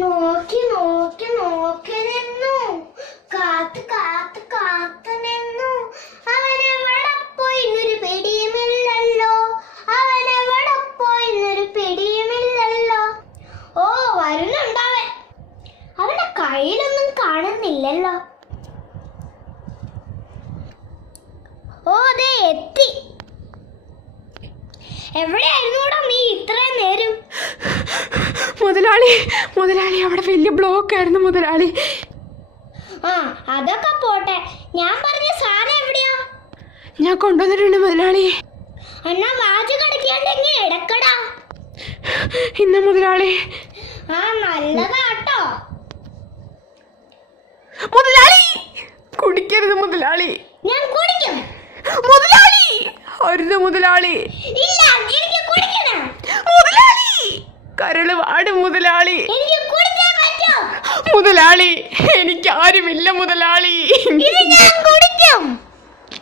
നോക്കി നോക്കി നോക്കി നിന്നു, കാത്ത് കാത്ത് കാത്ത് നിന്നു. അവനെവിടെ പോയിന്നൊരു പിടിയുമില്ലല്ലോ, അവനെവിടെ പോയിന്നൊരു പിടിയുമില്ലല്ലോ. ഓ വരുന്നുണ്ടവൻ, അവന്റെ കയ്യിലൊന്നും കാണുന്നില്ലല്ലോ. ഓ ദേ എത്തി. എവിടെയായിരുന്നൂടാ നീ ഇത്രയും നേരം? മുതലാളി മുതലാളി അവിടെ വലിയ ബ്ലോക്ക് ആയിരുന്നു മുതലാളി. ആ അതൊക്കെ പോട്ടെ, ഞാൻ പറഞ്ഞ സാധനം എവിടെയാ? ഞാൻ കൊണ്ടുവന്നിട്ടുണ്ട് മുതലാളി. എന്നാ വാച്ച് കടിക്കാണ്ട് എങ്ങനെ എടുക്കടാ? ഇന്ന മുതലാളി. ആ നല്ലതാട്ടോ. മുതലാളി കുടിക്കരുത് മുതലാളി. ഞാൻ കുടിക്കും മുതലാളി. അരുത് മുതലാളി. ഇല്ല, എനിക്ക് കുടിക്കണം മുതലാളി. കരള് വാടും മുതലാളി. എനിക്ക് കുടിച്ചേ പറ്റൂ മുതലാളി. എനിക്ക് ആരുമില്ല മുതലാളി.